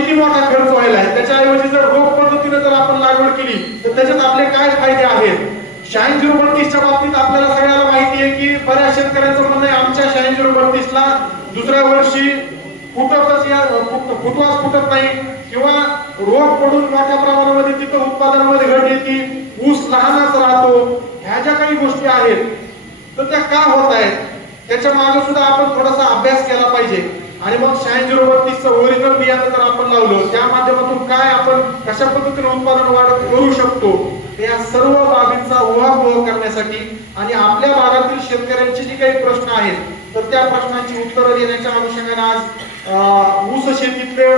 किती मोठा खर्च व्हायला आहे? त्याच्याऐवजी जर रोख पद्धतीने जर आपण लागवड केली तर त्याच्यात आपले काय फायदे आहेत? शहाऐंशी झिरो बत्तीसच्या बाबतीत आपल्याला सगळ्याला माहिती आहे की बऱ्याच शेतकऱ्यांचं म्हणणं आहे आमच्या शहाऐंशी झिरो बत्तीसला दुसऱ्या वर्षी फुटतच या फुट- फुटवाच फुटत नाही. किंवा रोग पडून मोठ्या प्रमाणामध्ये तिथं उत्पादनामध्ये घट येते ऊस लहानच राहतो. ह्या ज्या काही गोष्टी आहेत तर त्या का होत आहेत? त्याच्यामागे सुद्धा आपण थोडासा अभ्यास केला पाहिजे. आणि मग शहाऐंशी झिरो बत्तीसचं ओरिजिनल बियाणं जर आपण लावलं त्या माध्यमातून काय आपण कशा पद्धतीने उत्पादन वाढ करू शकतो? या सर्व बाबींचा उहापोह करण्यासाठी आणि आपल्या भागातील शेतकऱ्यांचे जे काही प्रश्न आहेत तर त्या प्रश्नांची उत्तरं देण्याच्या अनुषंगाने आज ऊस शेतीतले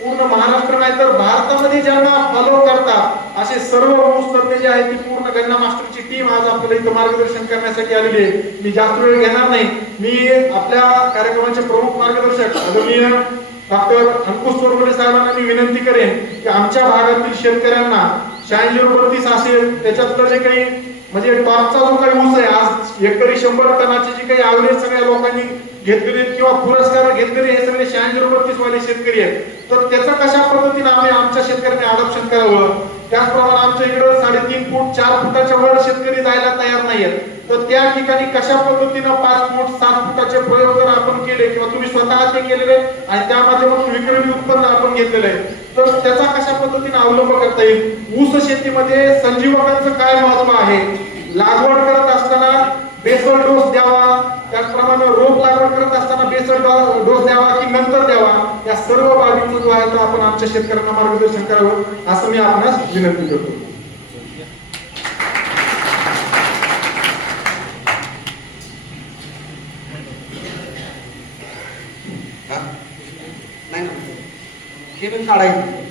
पूर्ण महाराष्ट्र नाही तर भारतामध्ये ज्यांना फॉलो करतात असे सर्व ऊस तज्ञ जे आहेत ती पूर्ण गणना मास्टरची टीम आज आपल्याला इथं मार्गदर्शन करण्यासाठी आलेली आहे. मी जास्त वेळ घेणार नाही. मी आपल्या कार्यक्रमाचे प्रमुख मार्गदर्शक आदरणीय डॉक्टर अंकुश चोरगुडे साहेबांना मी विनंती करेन की आमच्या भागातील शेतकऱ्यांना शहाऐंशी बत्तीस असेल त्याच्यातलं जे काही म्हणजे टॉपचा जो काही ऊस आहे आज एकरी शंभर टनाची जी काही ऍव्हरेज सगळ्या लोकांनी घेतलेली किंवा पुरस्कार घेतलेले हे सगळे शहाऐंशी बत्तीस वाले शेतकरी आहेत. तर त्याचं कशा पद्धतीने आम्ही आमच्या शेतकऱ्यांनी अडॉप्शन करावं त्याचप्रमाणे आमच्या इकडं साडेतीन फूट चार फुटाच्या वर शेतकरी जायला तयार नाहीयेत. तर त्या ठिकाणी कशा पद्धतीनं पाच फूट सात फुटाचे प्रयोग जर आपण केले किंवा तुम्ही स्वतः ते केलेले आणि त्या माध्यमातून विक्रमी उत्पन्न आपण घेतलेलं आहे तर त्याचा कशा पद्धतीने अवलंब करता येईल? ऊस शेतीमध्ये संजीवकांचं काय महत्त्व आहे? लागवड करत असताना बेसल डोस द्यावा त्याचप्रमाणे रोप लागवड करत असताना बेसल डोस द्यावा की नंतर द्यावा? सर्व बाबींचा जो आहे तो आपण आमच्या शेतकऱ्यांना मार्गदर्शन करावं असं मी आपणास विनंती करतो. हे? पण काढायचं.